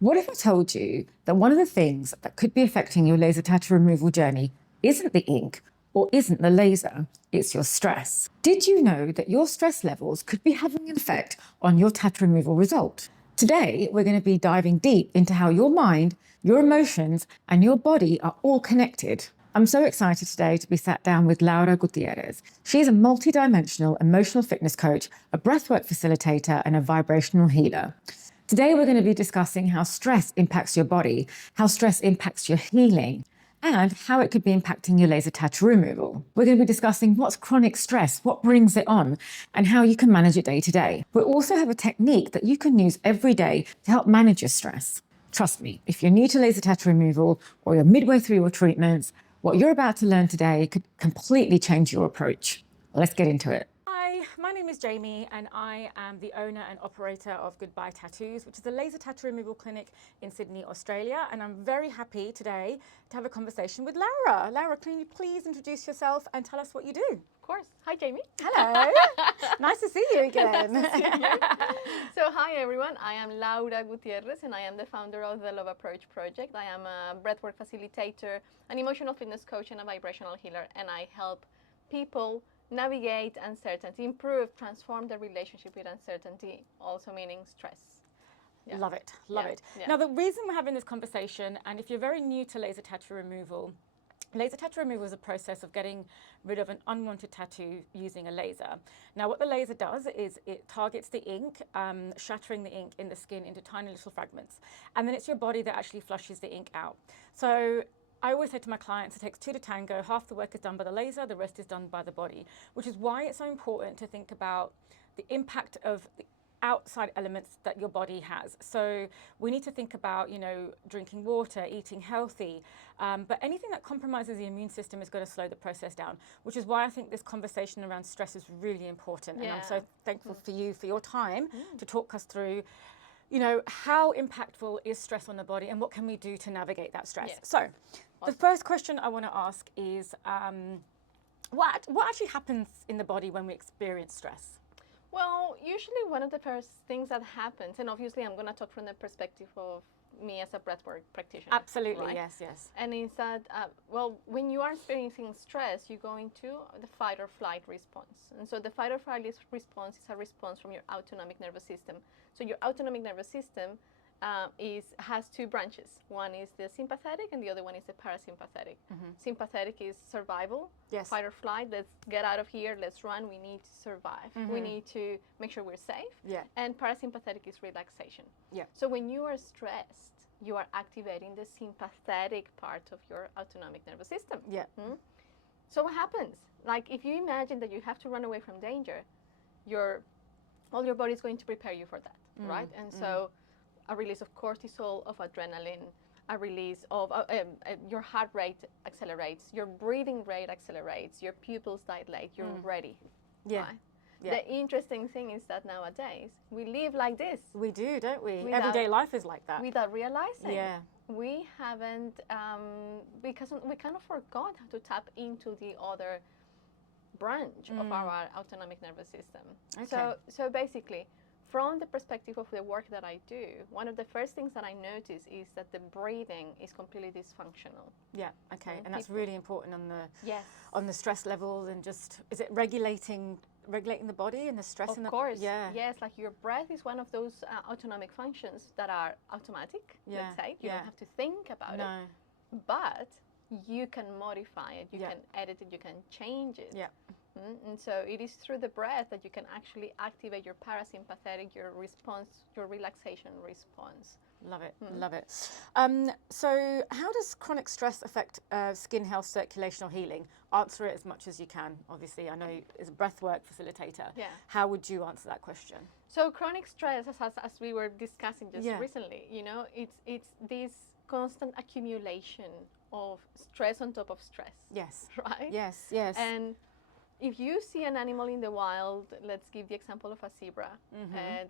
What if I told you that one of the things that could be affecting your laser tattoo removal journey isn't the ink or isn't the laser, it's your stress? Did you know that your stress levels could be having an effect on your tattoo removal result? Today, we're going to be diving deep into how your mind, your emotions, and your body are all connected. I'm so excited today to be sat down with Laura Gutierrez. She is a multidimensional emotional fitness coach, a breathwork facilitator, and a vibrational healer. Today, we're going to be discussing how stress impacts your body, how stress impacts your healing, and how it could be impacting your laser tattoo removal. We're going to be discussing what's chronic stress, what brings it on, and how you can manage it day to day. We also have a technique that you can use every day to help manage your stress. Trust me, if you're new to laser tattoo removal or you're midway through your treatments, what you're about to learn today could completely change your approach. Let's get into it. Hi, my name is Jamie and I am the owner and operator of Goodbye Tattoos, which is a laser tattoo removal clinic in Sydney, Australia. And I'm very happy today to have a conversation with Laura. Laura, can you please introduce yourself and tell us what you do? Of course. Hi, Jamie. Hello. Nice to see you again. Nice to see you. So hi, everyone. I am Laura Gutierrez and I am the founder of the Love Approach Project. I am a breathwork facilitator, an emotional fitness coach, and a vibrational healer. And I help people navigate uncertainty, improve, transform their relationship with uncertainty, also meaning stress. Yeah. Love it, love it. Yeah. Now, the reason we're having this conversation, and if you're very new to laser tattoo removal is a process of getting rid of an unwanted tattoo using a laser. Now, what the laser does is it targets the ink, shattering the ink in the skin into tiny little fragments. And then it's your body that actually flushes the ink out. So I always say to my clients, it takes two to tango. Half the work is done by the laser, the rest is done by the body, which is why it's so important to think about the impact of the outside elements that your body has. So we need to think about, drinking water, eating healthy, but anything that compromises the immune system is going to slow the process down, which is why I think this conversation around stress is really important. Yeah. And I'm so thankful for you, for your time to talk us through how impactful is stress on the body and what can we do to navigate that stress? Yes. So the first question I want to ask is, what actually happens in the body when we experience stress? Well, usually one of the first things that happens, and obviously I'm going to talk from the perspective of me as a breathwork practitioner. Absolutely, right? yes. And is that, when you are experiencing stress, you go into the fight or flight response. And so the fight or flight response is a response from your autonomic nervous system. So your autonomic nervous system has two branches. One is the sympathetic and the other one is the parasympathetic. Sympathetic is survival, Yes. fight or flight, let's get out of here, let's run, we need to survive. We need to make sure we're safe. Yeah. And parasympathetic is relaxation. Yeah. So when you are stressed, you are activating the sympathetic part of your autonomic nervous system. Yeah. So what happens? Like if you imagine that you have to run away from danger, all your body is going to prepare you for that, right? And so a release of cortisol, of adrenaline, a release of your heart rate accelerates, your breathing rate accelerates, your pupils dilate, you're ready. Yeah. Right? Yeah. The interesting thing is that nowadays we live like this. We do, don't we? Without- Everyday life is like that. Without realizing. Yeah. We haven't, because we kind of forgot how to tap into the other branch of our autonomic nervous system. Okay. So basically, from the perspective of the work that I do, one of the first things that I notice is that the breathing is completely dysfunctional. Yeah. Okay. And that's people- really important on the Yes. on the stress levels and just is it regulating the body and the stress in the Of course. Yeah. Yes, like your breath is one of those autonomic functions that are automatic, Yeah, let's say. You yeah. don't have to think about No. it. But you can modify it, you Yeah. can edit it, you can change it. Yeah. And so it is through the breath that you can actually activate your parasympathetic, your response, your relaxation response. Love it, love it. So how does chronic stress affect skin health, circulation or healing? Answer it as much as you can. Obviously, I know as a breathwork facilitator. Yeah. How would you answer that question? So chronic stress, as we were discussing just Yeah. recently, it's this constant accumulation of stress on top of stress. Yes. Right? Yes. And if you see an animal in the wild, let's give the example of a zebra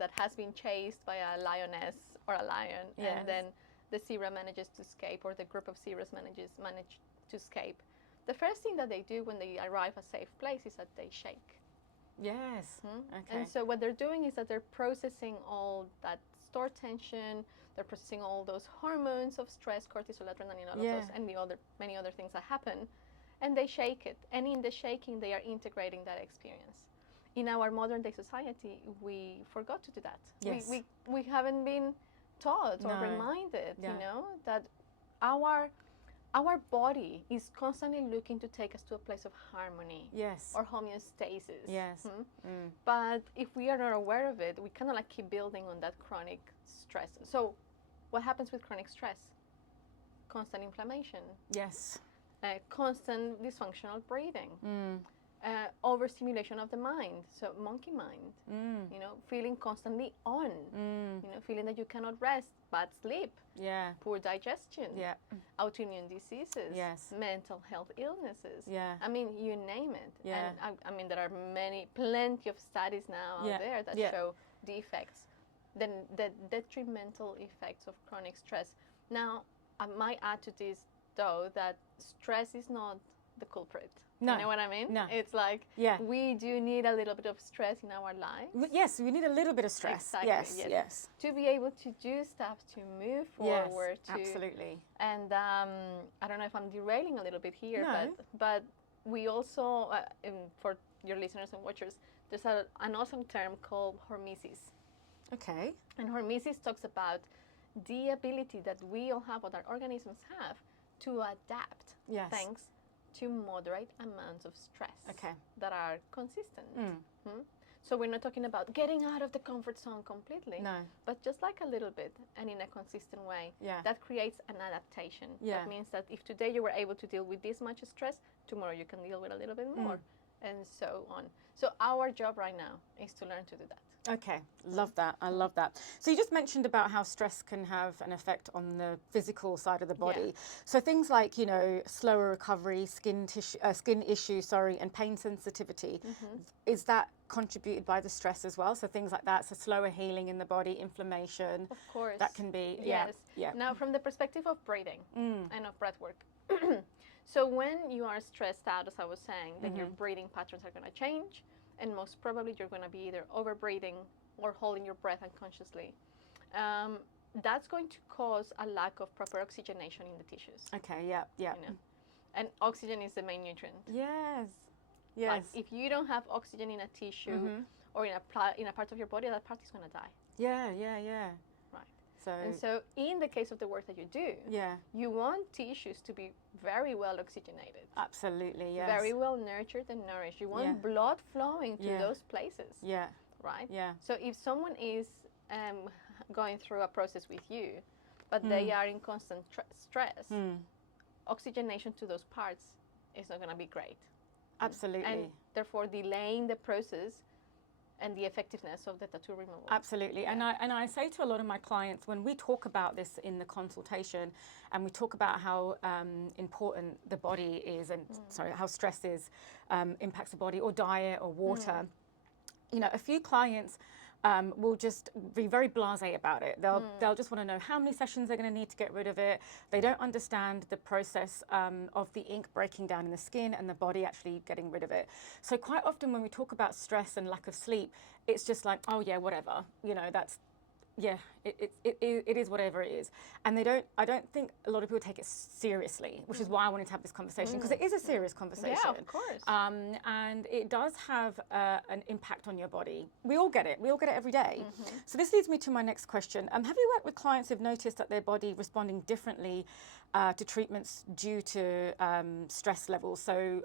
that has been chased by a lioness or a lion, Yes. and then the zebra manages to escape, or the group of zebras manage to escape. The first thing that they do when they arrive at a safe place is that they shake. Yes. Okay. And so what they're doing is that they're processing all that stored tension, they're processing all those hormones of stress, cortisol, adrenaline, all of those, and many other things that happen, and they shake it. And in the shaking, they are integrating that experience. In our modern day society, we forgot to do that. Yes. We haven't been taught or reminded, that our body is constantly looking to take us to a place of harmony, or homeostasis. But if we are not aware of it, we kind of like keep building on that chronic stress. So what happens with chronic stress? Constant inflammation. Constant dysfunctional breathing. Overstimulation of the mind, so monkey mind, feeling constantly on, feeling that you cannot rest, bad sleep, poor digestion, autoimmune diseases, mental health illnesses. I mean, you name it. And I mean, there are plenty of studies now out there that show the effects, the detrimental effects of chronic stress. Now, I might add to this, though, that stress is not the culprit. No. You know what I mean? No. It's like we do need a little bit of stress in our lives. Yes, we need a little bit of stress. Exactly, yes. To be able to do stuff, to move forward. Absolutely. And I don't know if I'm derailing a little bit here, but we also, for your listeners and watchers, there's an awesome term called hormesis. Okay. And hormesis talks about the ability that we all have, what our organisms have, to adapt. Thanks to moderate amounts of stress that are consistent. So we're not talking about getting out of the comfort zone completely, but just like a little bit and in a consistent way. That creates an adaptation. That means that if today you were able to deal with this much stress, tomorrow you can deal with a little bit more, and so on. So our job right now is to learn to do that. Okay, love that. I love that. So you just mentioned about how stress can have an effect on the physical side of the body. So things like, slower recovery, skin issues, and pain sensitivity. Is that contributed by the stress as well? So things like that, so slower healing in the body, inflammation. Of course. That can be, Now, from the perspective of breathing and of breath work. So when you are stressed out, as I was saying, then your breathing patterns are going to change. And most probably you're going to be either over breathing or holding your breath unconsciously. That's going to cause a lack of proper oxygenation in the tissues. Okay, And oxygen is the main nutrient. Yes. Like if you don't have oxygen in a tissue or in a part of your body, that part is going to die. Yeah. Right. So in the case of the work that you do, you want tissues to be very well oxygenated. Absolutely, yes. Very well nurtured and nourished. You want blood flowing to those places. Right? So if someone is going through a process with you, but they are in constant stress, oxygenation to those parts is not going to be great. Absolutely. And therefore delaying the process and the effectiveness of the tattoo removal. Absolutely. And I say to a lot of my clients, when we talk about this in the consultation and we talk about how important the body is and how stress impacts the body, or diet or water, a few clients will just be very blasé about it. They'll just want to know how many sessions they're going to need to get rid of it. They don't understand the process of the ink breaking down in the skin and the body actually getting rid of it. So quite often when we talk about stress and lack of sleep, it's just like, oh yeah, whatever. That's it is whatever it is, and I don't think a lot of people take it seriously, which is why I wanted to have this conversation, because it is a serious conversation. Yeah, of course. And it does have an impact on your body. We all get it every day. So this leads me to my next question. Have you worked with clients who've noticed that their body responding differently to treatments due to stress levels? So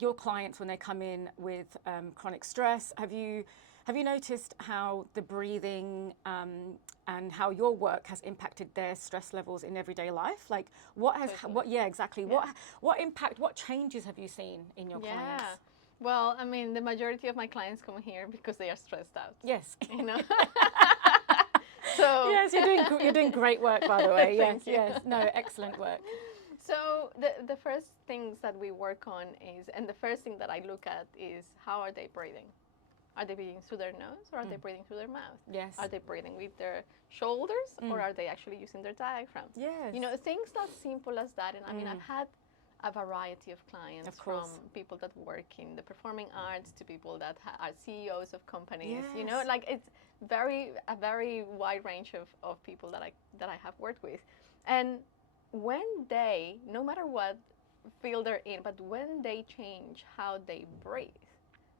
your clients, when they come in with chronic stress, have you noticed how the breathing and how your work has impacted their stress levels in everyday life? Like what impact, what changes have you seen in your clients? Well, I mean, the majority of my clients come here because they are stressed out. Yes. So yes, you're doing great work, by the way. Thank you. Yes. No, excellent work. So the first things that we work on is, and the first thing that I look at is, how are they breathing? Are they breathing through their nose, or are they breathing through their mouth? Yes. Are they breathing with their shoulders, or are they actually using their diaphragm? Yes. Things as simple as that. And I mean, I've had a variety of clients, from people that work in the performing arts to people that are CEOs of companies. Yes. Like a very wide range of people that I have worked with. And when they, no matter what field they're in, but when they change how they breathe,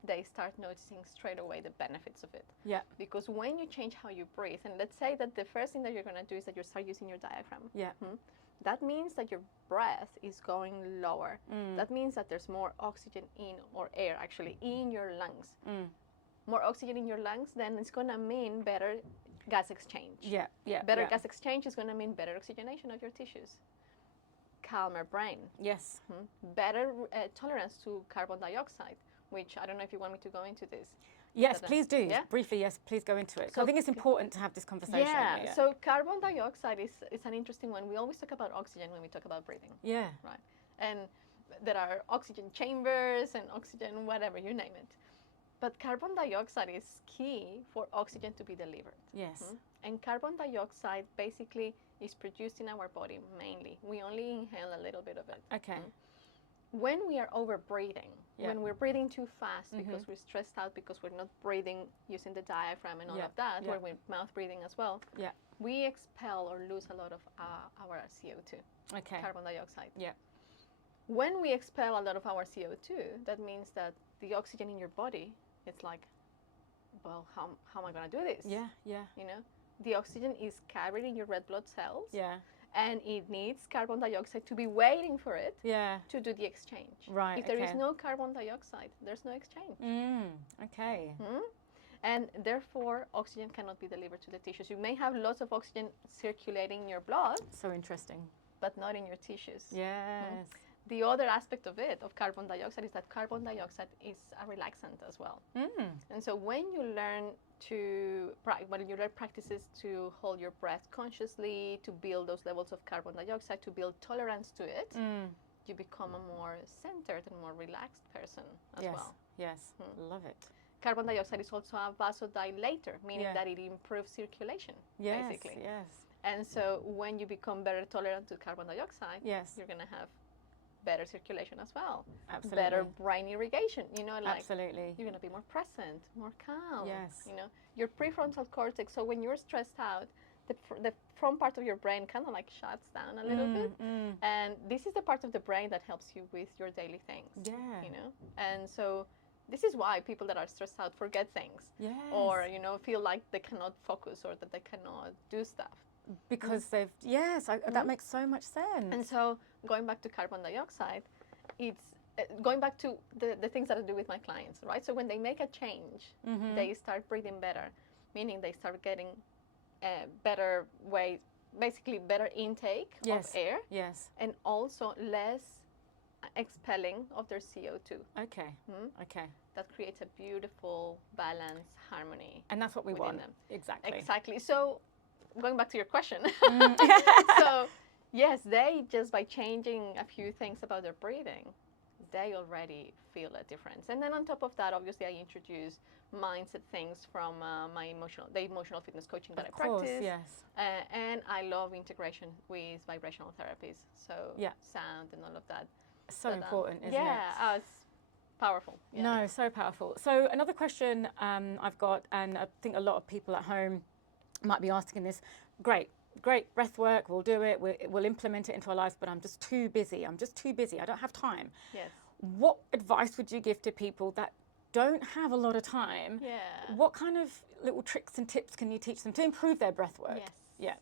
they start noticing straight away the benefits of it. Yeah. Because when you change how you breathe, and let's say that the first thing that you're going to do is that you start using your diaphragm. Yeah. That means that your breath is going lower. That means that there's more oxygen in, or air actually, in your lungs. More oxygen in your lungs, then it's going to mean better gas exchange. Yeah. Yeah. Better yeah. gas exchange is going to mean better oxygenation of your tissues. Calmer brain. Yes. Better tolerance to carbon dioxide, which I don't know if you want me to go into this. Yes, please do. Yeah? Briefly, yes, please go into it. So So I think it's important to have this conversation. Yeah, so carbon dioxide is an interesting one. We always talk about oxygen when we talk about breathing. Yeah. Right. And there are oxygen chambers and oxygen, whatever, you name it. But carbon dioxide is key for oxygen to be delivered. Yes. And carbon dioxide basically is produced in our body mainly. We only inhale a little bit of it. Okay. When we are over breathing, when we're breathing too fast because we're stressed out, because we're not breathing using the diaphragm and all of that, or we're mouth breathing as well, we expel or lose a lot of our CO2, Okay. carbon dioxide. Yeah. When we expel a lot of our CO2, that means that the oxygen in your body, it's like, well, how am I going to do this? Yeah. Yeah. You know, the oxygen is carried in your red blood cells. Yeah. And it needs carbon dioxide to be waiting for it Yeah. to do the exchange. Right. If there is no carbon dioxide, there's no exchange. Okay. And therefore, oxygen cannot be delivered to the tissues. You may have lots of oxygen circulating in your blood, So interesting. but not in your tissues. Yes. The other aspect of it, of carbon dioxide, is that carbon dioxide is a relaxant as well. And so when you learn practices to hold your breath consciously, to build those levels of carbon dioxide, to build tolerance to it, you become a more centered and more relaxed person as well. Yes. Love it. Carbon dioxide is also a vasodilator, meaning that it improves circulation, basically. Yes. And so when you become better tolerant to carbon dioxide, you're going to have better circulation as well. Absolutely. Better brain irrigation, you know, like Absolutely. you're going to be more present, more calm. Yes. You know, your prefrontal cortex, so when you're stressed out, the front part of your brain kind of like shuts down a little bit. And this is the part of the brain that helps you with your daily things. Yeah. You know, and so this is why people that are stressed out forget things. Yes. Or, you know, feel like they cannot focus or that they cannot do stuff. Because they've, that makes so much sense. And so going back to carbon dioxide, it's going back to the things that I do with my clients, right? So when they make a change, they start breathing better, meaning they start getting a better way, basically better intake of air. Yes. And also less expelling of their CO2. Okay. Okay. That creates a beautiful balance, harmony. And that's what we want. Them. Exactly. Exactly. So going back to your question. So yes, they just by changing a few things about their breathing, they already feel a difference. And then on top of that, obviously I introduce mindset things from the emotional fitness coaching that I practice. Yes. And I love integration with vibrational therapies. So sound and all of that. So important, isn't it? Yeah, it's powerful. Yeah. No, so powerful. So another question I've got, and I think a lot of people at home might be asking this. Great breath work, we'll do it, we'll implement it into our lives, but I'm just too busy. I don't have time. Yes. What advice would you give to people that don't have a lot of time? Yeah. What kind of little tricks and tips can you teach them to improve their breath work? Yes.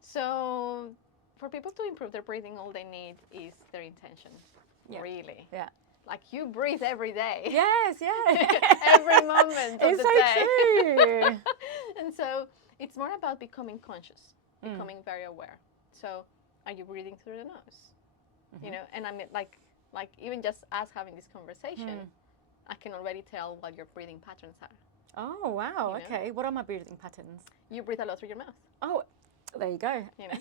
So for people to improve their breathing, all they need is their intention. Really. Yeah. Like you breathe every day. Yes, Every moment of it's the so day. true. And so it's more about becoming conscious, becoming very aware. So are you breathing through the nose? You know, and I mean like even just us having this conversation, I can already tell what your breathing patterns are. Oh, wow. You know? Okay. What are my breathing patterns? You breathe a lot through your mouth. Oh, there you go. You know.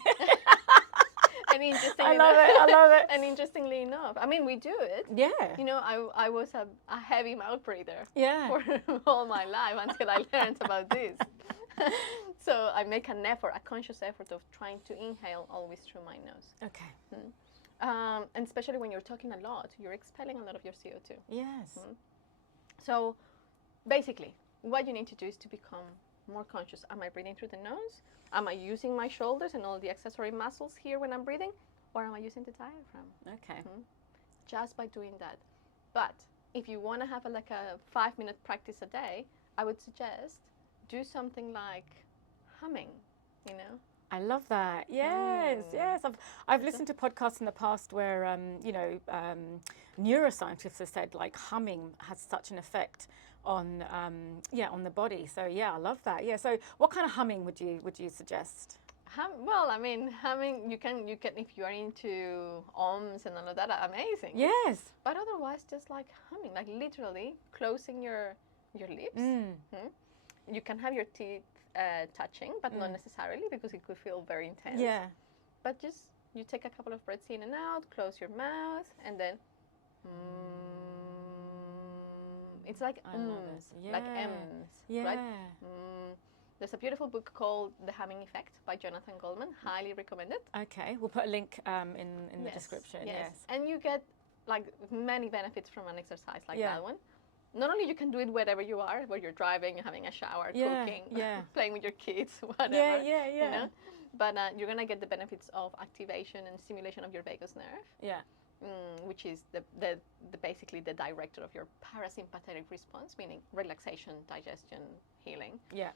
And I love it. And interestingly enough, I mean, we do it. Yeah. You know, I was a heavy mouth breather Yeah. for all my life until I learned about this. So I make a conscious effort of trying to inhale always through my nose. Okay. And especially when you're talking a lot, you're expelling a lot of your CO2. Yes. So basically, what you need to do is to become more conscious. Am I breathing through the nose? Am I using my shoulders and all the accessory muscles here when I'm breathing? Or am I using the diaphragm? Okay. Just by doing that. But if you want to have like a 5-minute practice a day, I would suggest do something like humming, you know? I love that. Yes, yes. I've listened to podcasts in the past where, neuroscientists have said like humming has such an effect on, on the body. So yeah, I love that. Yeah. So what kind of humming would you suggest? Well, I mean, humming, you can, if you are into ohms and all of that, amazing. Yes. But otherwise, just like humming, like literally closing your lips. You can have your teeth touching, but not necessarily, because it could feel very intense. Yeah. But just, you take a couple of breaths in and out, close your mouth, and then it's like like M's, right? There's a beautiful book called The Humming Effect by Jonathan Goldman. Highly recommend it. Okay, we'll put a link in the description. Yes. And you get like many benefits from an exercise like that one. Not only you can do it wherever you are, where you're driving, you're having a shower, cooking, playing with your kids, whatever. You know? But you're gonna get the benefits of activation and stimulation of your vagus nerve. Yeah. Which is the basically the director of your parasympathetic response, meaning relaxation, digestion, healing. Yeah.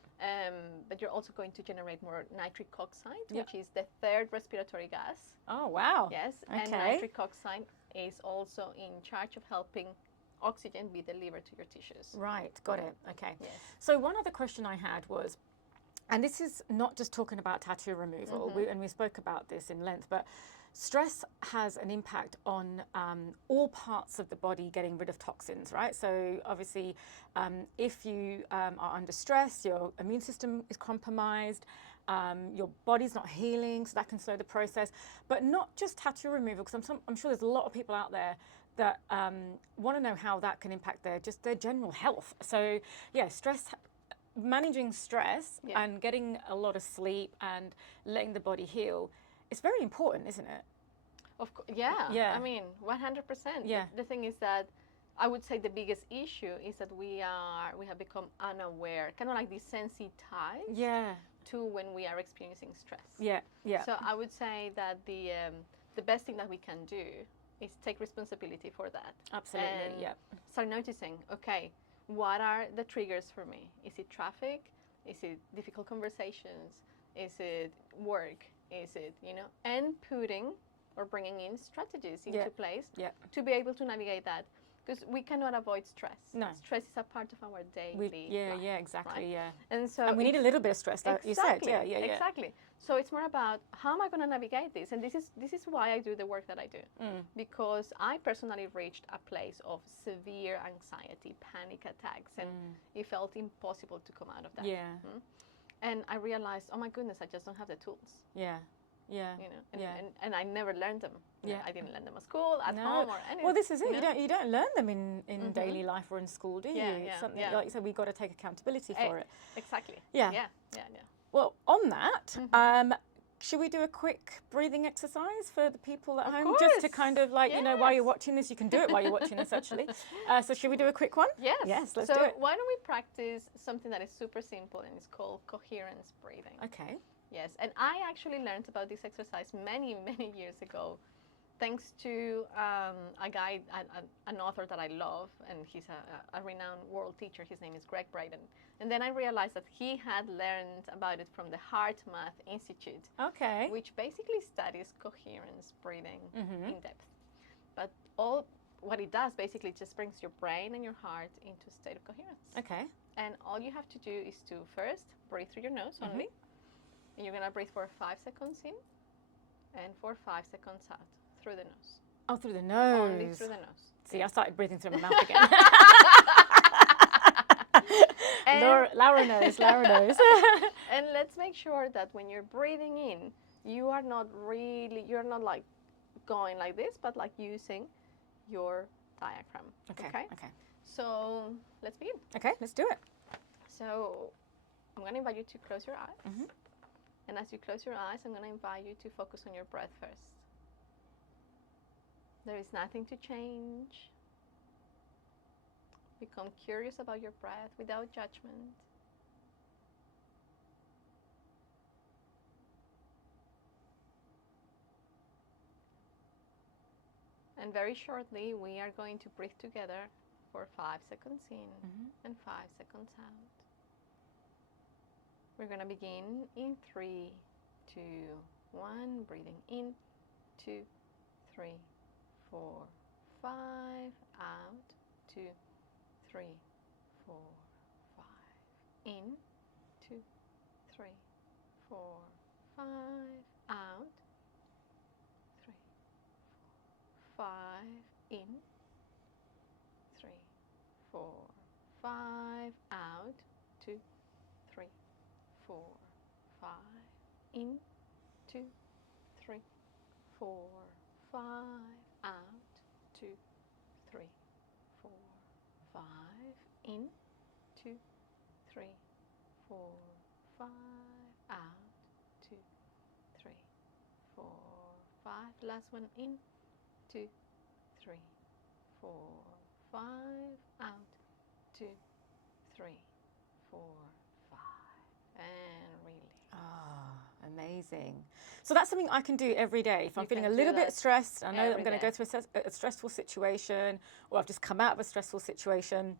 But you're also going to generate more nitric oxide, which is the third respiratory gas. Oh, wow. Yes. Okay. And nitric oxide is also in charge of helping oxygen be delivered to your tissues. Right. Got it. Okay. Yes. So one other question I had was, and this is not just talking about tattoo removal, and we spoke about this in length, but stress has an impact on all parts of the body getting rid of toxins, right? So obviously, if you are under stress, your immune system is compromised, your body's not healing, so that can slow the process. But not just tattoo removal, because I'm sure there's a lot of people out there that want to know how that can impact their general health. So yeah, managing stress and getting a lot of sleep and letting the body heal, it's very important, isn't it? Of course, yeah. I mean, 100%. Yeah. The thing is that I would say the biggest issue is that we have become unaware, kind of like desensitized to when we are experiencing stress. Yeah, yeah. So I would say that the best thing that we can do is take responsibility for that. Absolutely, and start noticing, okay, what are the triggers for me? Is it traffic? Is it difficult conversations? Is it work? Is it, and putting or bringing in strategies into place to be able to navigate that. Because we cannot avoid stress. No. Stress is a part of our daily life. Yeah, exactly, right? yeah. And we need a little bit of stress, like you said. Yeah. Exactly. So it's more about how am I going to navigate this? And this is why I do the work that I do. Because I personally reached a place of severe anxiety, panic attacks, and it felt impossible to come out of that. Yeah. And I realized, oh my goodness, I just don't have the tools. Yeah. Yeah. And I never learned them. Yeah. I didn't learn them at school, at home, or anything. Well, this is it. You don't learn them in daily life or in school, do you? Yeah, Something like you said, we've got to take accountability for it. Exactly. Yeah. Yeah. Well, on that, should we do a quick breathing exercise for the people at home? Course. Just to kind of like, while you're watching this, you can do it while you're watching this actually. So should we do a quick one? Yes. Yes, let's do it. Why don't we practice something that is super simple and it's called coherence breathing. Okay. Yes, and I actually learned about this exercise many, many years ago, thanks to a guy, an author that I love, and he's a renowned world teacher. His name is Greg Braden. And then I realized that he had learned about it from the Heart Math Institute, Okay. which basically studies coherence breathing in depth. But what it does basically just brings your brain and your heart into a state of coherence. Okay. And all you have to do is to first breathe through your nose only. And you're going to breathe for 5 seconds in and for 5 seconds out through the nose. Oh, through the nose. Only through the nose. See, I started breathing through my mouth again. Laura knows. And let's make sure that when you're breathing in, you're not like going like this, but like using your diaphragm. Okay. So let's begin. Okay, let's do it. So I'm going to invite you to close your eyes. And as you close your eyes, I'm going to invite you to focus on your breath first. There is nothing to change. Become curious about your breath without judgment. And very shortly, we are going to breathe together for 5 seconds in and 5 seconds out. We're going to begin in 3, 2, 1. Breathing in, 2, 3, 4, 5. Out, 2, 3, 4, 5. In, 2, 3, 4, 5. Out, 3, 4, 5. In, 3, 4, 5. Out, 2, 3, 4, 5. In, 2, 3, 4, 5. Out, 2, 3, 4, 5. In, 2, 3, 4, 5. Out, 2, 3, 4, 5. Last one. In, 2, 3, 4, 5. Out, 2, 3, 4, 5. And release. Ah, amazing. So that's something I can do every day. If I'm feeling a can little do bit that stressed, I know that I'm every going to day. go through a stressful situation, or I've just come out of a stressful situation,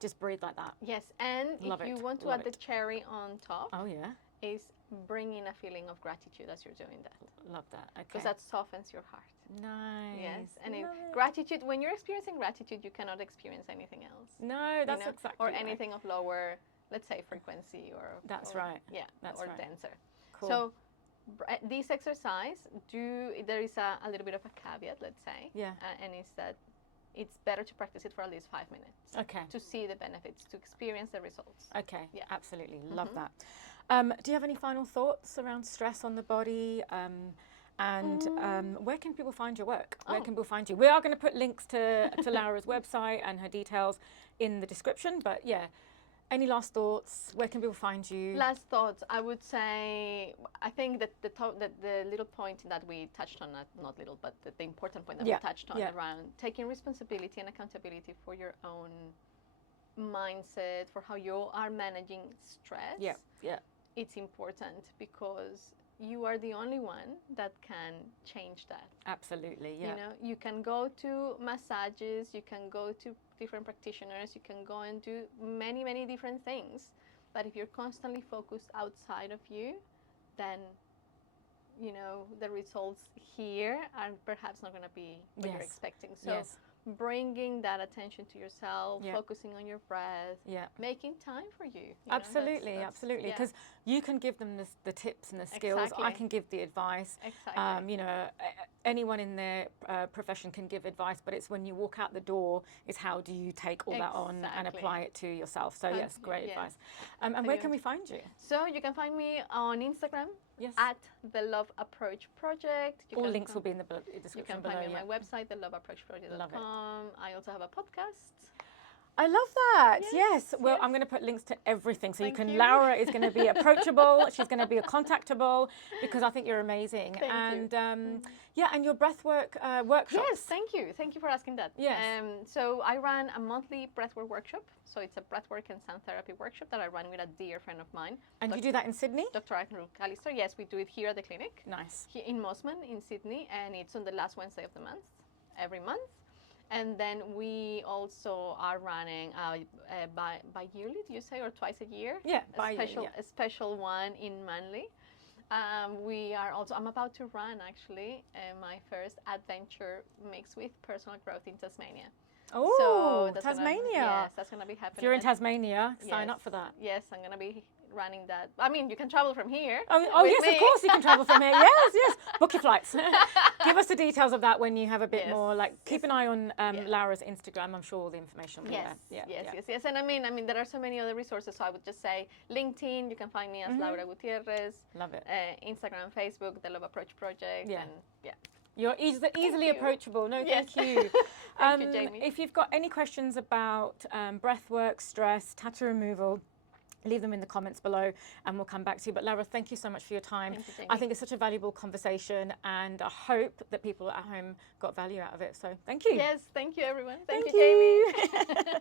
just breathe like that. Yes, and Love if you it, want to love add the it. cherry on top, Oh yeah, is bring in a feeling of gratitude as you're doing that. love that. Okay. Because that softens your heart. Nice. Yes, and Love it. gratitude, when you're experiencing gratitude, you cannot experience anything else. No, that's exactly Or right. anything of lower, let's say, frequency or. That's or- right. Yeah, That's or right. denser. Cool. So this exercise, there is a little bit of a caveat, let's say. Yeah. And it's that it's better to practice it for at least 5 minutes. Okay. To see the benefits, to experience the results. Okay. Yeah. Absolutely. Love that. Do you have any final thoughts around stress on the body? Where can people find your work? Where can people find you? We are going to put links to Laura's website and her details in the description. But yeah, any last thoughts? Where can people find you? Last thoughts, I would say, I think that the little point that we touched on, not little, but the important point that we touched on around taking responsibility and accountability for your own mindset, for how you are managing stress. Yeah. Yeah. It's important because you are the only one that can change that. Absolutely. Yeah. You know, you can go to massages, you can go to different practitioners, you can go and do many, many different things. But if you're constantly focused outside of you, then, you know, the results here are perhaps not going to be what you're expecting. So bringing that attention to yourself, focusing on your breath, making time for you. Absolutely, absolutely. Because you can give them the tips and the skills. Exactly. I can give the advice. Exactly. You know, anyone in their profession can give advice, but it's when you walk out the door is how do you take all that on and apply it to yourself. So yes, great advice. And where can we find you? So you can find me on Instagram. Yes. At the Love Approach Project. All links will be in the description You can below. find me on my website, theloveapproachproject.com. Love it. I also have a podcast. I love that. Yes, Well, yes. I'm going to put links to everything. So Thank you. Laura is going to be approachable. She's going to be contactable because I think you're amazing. Thank you. And your breathwork workshops. Yes, thank you. Thank you for asking that. Yes. So I run a monthly breathwork workshop. So it's a breathwork and sound therapy workshop that I run with a dear friend of mine. And you do that in Sydney? Dr. Agnew Callister. Yes, we do it here at the clinic. Nice. Here in Mosman in Sydney, and it's on the last Wednesday of the month, every month. And then we also are running bi-yearly, do you say, or twice a year? Yeah, a special one in Manly. We are also, I'm about to run actually my first adventure mixed with personal growth in Tasmania. Oh, that's Tasmania. Yes, that's going to be happening. If you're in Tasmania, sign up for that. Yes, I'm going to be running that. I mean, you can travel from here. Oh yes, of course you can travel from here. Yes. Book your flights. Give us the details of that when you have a bit more. Like, keep an eye on Laura's Instagram. I'm sure all the information will be there. Yes. And I mean, there are so many other resources. So I would just say LinkedIn. You can find me as Laura Gutierrez. Love it. Instagram, Facebook, the Love Approach Project. Yeah. And You're easily you. approachable. No, Yes. thank you. Thank you, Jamie. If you've got any questions about breath work, stress, tattoo removal, leave them in the comments below and we'll come back to you. But Laura, thank you so much for your time. Thank you, Jamie. I think it's such a valuable conversation and I hope that people at home got value out of it. So thank you. Yes, thank you, everyone. Thank you, Jamie. you.